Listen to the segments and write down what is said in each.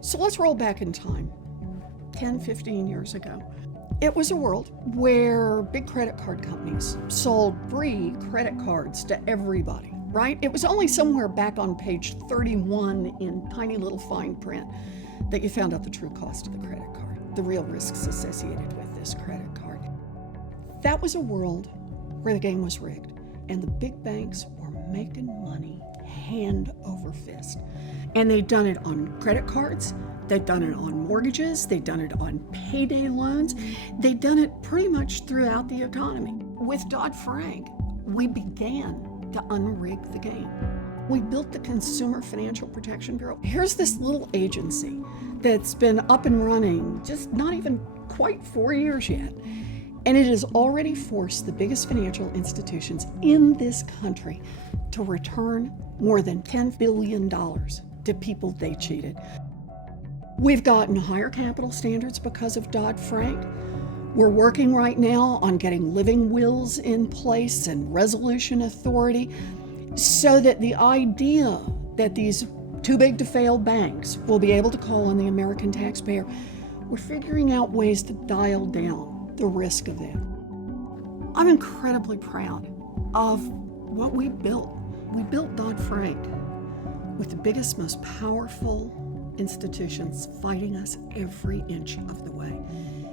So let's roll back in time, 10, 15 years ago. It was a world where big credit card companies sold free credit cards to everybody, right? It was only somewhere back on page 31 in tiny little fine print that you found out the true cost of the credit card, the real risks associated with this credit card. That was a world where the game was rigged, and the big banks were making money hand over fist. And they'd done it on credit cards, they'd done it on mortgages, they'd done it on payday loans, they'd done it pretty much throughout the economy. With Dodd-Frank, we began to unrig the game. We built the Consumer Financial Protection Bureau. Here's this little agency that's been up and running just not even quite 4 years yet. And it has already forced the biggest financial institutions in this country to return more than $10 billion to people they cheated. We've gotten higher capital standards because of Dodd-Frank. We're working right now on getting living wills in place and resolution authority so that the idea that these too big to fail banks will be able to call on the American taxpayer, we're figuring out ways to dial down the risk of that. I'm incredibly proud of what we built. We built Dodd-Frank with the biggest, most powerful institutions fighting us every inch of the way.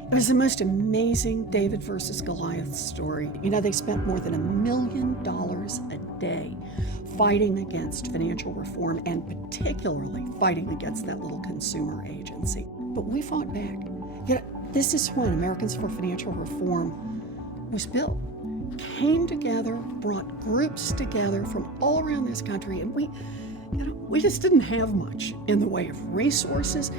It was the most amazing David versus Goliath story. You know, they spent more than $1 million a day fighting against financial reform and particularly fighting against that little consumer agency. But we fought back. You know, this is when Americans for Financial Reform was built. Came together, brought groups together from all around this country, and we just didn't have much in the way of resources,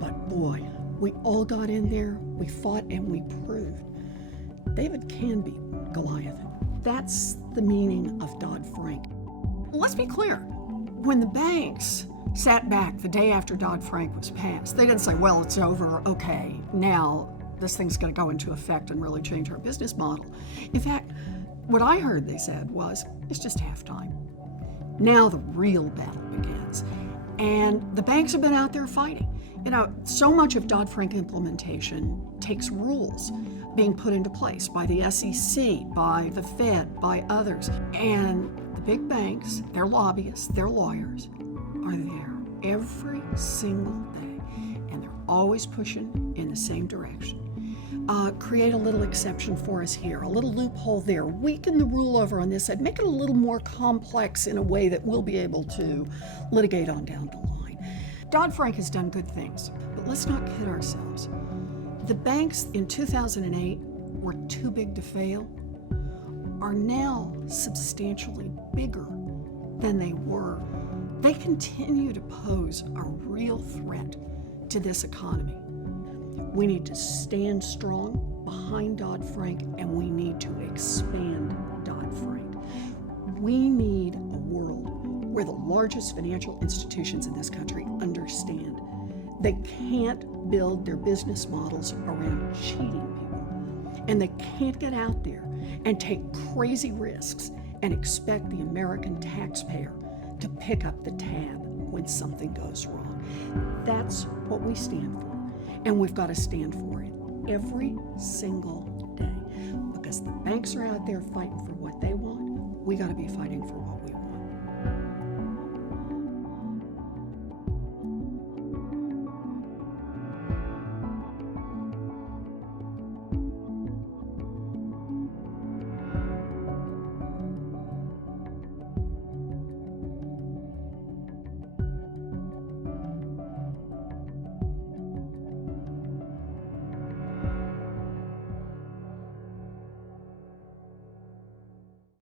but boy, we all got in there, we fought, and we proved David can beat Goliath. That's the meaning of Dodd-Frank. Let's be clear, when the banks sat back the day after Dodd-Frank was passed, they didn't say, well, it's over, okay, now this thing's gonna go into effect and really change our business model. In fact, what I heard they said was, it's just halftime. Now the real battle begins. And the banks have been out there fighting. You know, so much of Dodd-Frank implementation takes rules being put into place by the SEC, by the Fed, by others. And the big banks, their lobbyists, their lawyers are there every single day. And they're always pushing in the same direction. Create a little exception for us here, a little loophole there, weaken the rule over on this side, make it a little more complex in a way that we'll be able to litigate on down the line. Dodd-Frank has done good things, but let's not kid ourselves. The banks in 2008 were too big to fail, are now substantially bigger than they were. They continue to pose a real threat to this economy. We need to stand strong behind Dodd-Frank, and we need to expand Dodd-Frank. We need a world where the largest financial institutions in this country understand they can't build their business models around cheating people, and they can't get out there and take crazy risks and expect the American taxpayer to pick up the tab when something goes wrong. That's what we stand for. And we've got to stand for it every single day, because the banks are out there fighting for what they want. We got to be fighting for what we want.